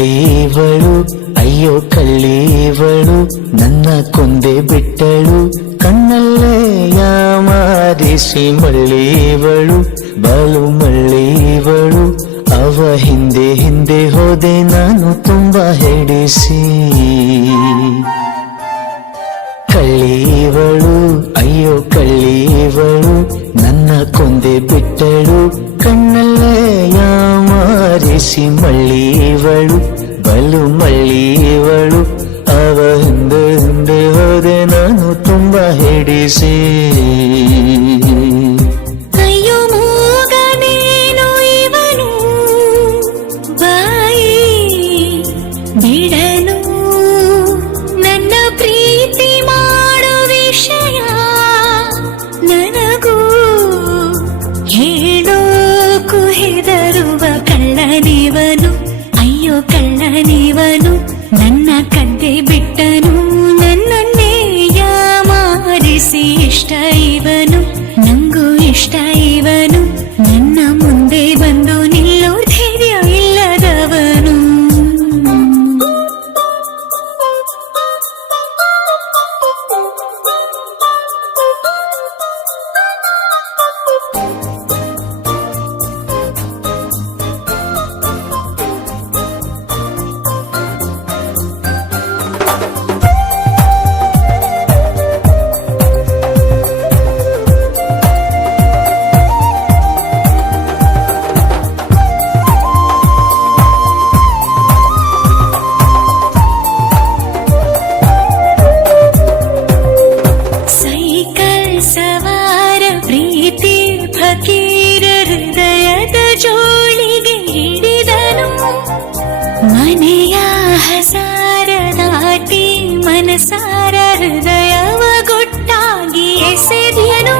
ಕಳ್ಳೀವಳು ಅಯ್ಯೋ ಕಳ್ಳೀವಳು ನನ್ನ ಕೊಂದೆ ಬಿಟ್ಟಳು ಕಣ್ಣಲ್ಲೇ ಯಾಮಾರಿಸಿ ಮಳ್ಳೀವಳು ಬಾಳು ಮಳ್ಳೀವಳು ಅವ ಹಿಂದೆ ಹಿಂದೆ ಹೋದೆ ನಾನು ತುಂಬಾ ಹೆಡಿಸಿ ಕಳ್ಳೀವಳು ಅಯ್ಯೋ ಕಳ್ಳೀವಳು ನನ್ನ ಕೊಂದೆ ಬಿಟ್ಟಳು ಕಣ್ಣಲ್ಲೇ ಯಾಮಾರಿಸಿ ಮಳ್ಳೀವಳು ಬಲು ಮಳ್ಳೀವಳು ಅವ ಹಿಂದೆ ಹಿಂದೆ ಹೋದೆ ನಾನು ತುಂಬಾ ಹೆಡಿಸಿ ಕಳ್ಳನಿವನು ಅಯ್ಯೋ ಕಳ್ಳನಿವನು ನನ್ನ ಕದ್ದೆ ಬಿಟ್ಟನು ನನ್ನನ್ನೇ ಯಾಮಾರಿಸಿ ಇಷ್ಟ ಇವನು ನಂಗೂ ಇಷ್ಟ ಇವನು ನನ್ನ ಮುಂದೆ ಬಂದು ನಿಲ್ಲೋ ಧೈರ್ಯ ಇಲ್ಲದವನು ಸವಾರ ಪ್ರೀತಿ ಫಕೀರ ಹೃದಯದ ಜೋಳಿಗೆ ಹಿಡಿದನು ಮನೆಯ ಹಸಾರ ದಾಟಿ ಮನಸಾರ ಹೃದಯವ ಗೊಟ್ಟಾಗಿ ಎಸೆದನು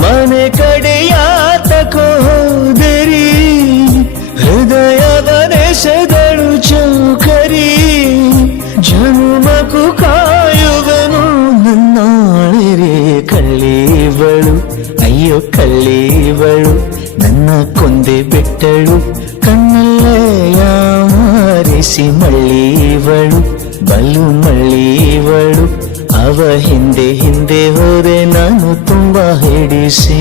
ಮನೆ ಕಡೆಯಾತಕೋ ಹೋದರಿ ಹೃದಯವನೆಸೆದಳು ಚೌಕರಿ ಜನುಮಕು ಕಾಯುವನು ನನ್ನಾಳಿರೆ ಕಳ್ಳೀವಳು ಅಯ್ಯೋ ಕಳ್ಳೀವಳು ನನ್ನ ಕೊಂದೆ ಬಿಟ್ಟಳು ಕಣ್ಣಲ್ಲೇ ಯಾಮಾರಿಸಿ ಮಳ್ಳೀವಳು ಬಲು ಮಳ್ಳೀವಳು ಅವ ಹಿಂದೆ ಹಿಂದೆ ಹೋದೆ ನಾನು ತುಂಬಾ ಹೆಡಿಸಿ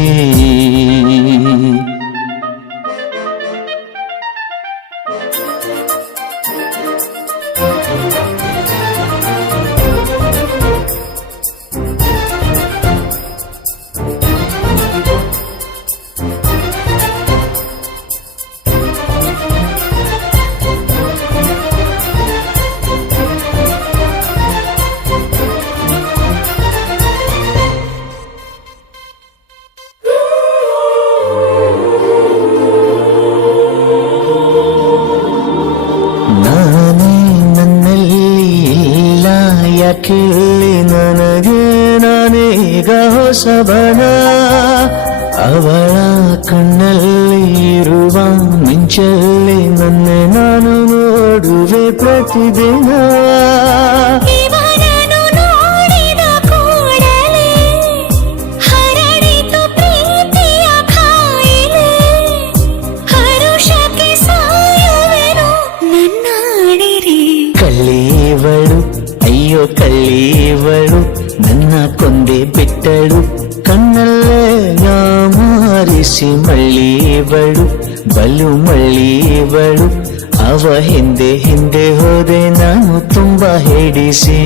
ಯಾಕಿಲ್ಲಿ ನನಗೆ ನಾನೀಗ ಹೊಸಬನ ಅವಳ ಕಣ್ಣಲ್ಲಿ ಇರುವ ಮಿಂಚಲ್ಲಿ ನನ್ನೆ ನಾನು ನೋಡುವೆ ಪ್ರತಿದಿನ ಕಳ್ಳೀವಳು ಅಯ್ಯೋ ಕಳ್ಳೀವಳು ನನ್ನ ಕೊಂದೆ ಬಿಟ್ಟಳು ಕಣ್ಣಲ್ಲೇ ಯಾಮಾರಿಸಿ ಮಳ್ಳೀವಳು ಬಲು ಮಳ್ಳೀವಳು ಅವ ಹಿಂದೆ ಹಿಂದೆ ಹೋದೆ ನಾನು ತುಂಬಾ ಹೆಡಿಸಿ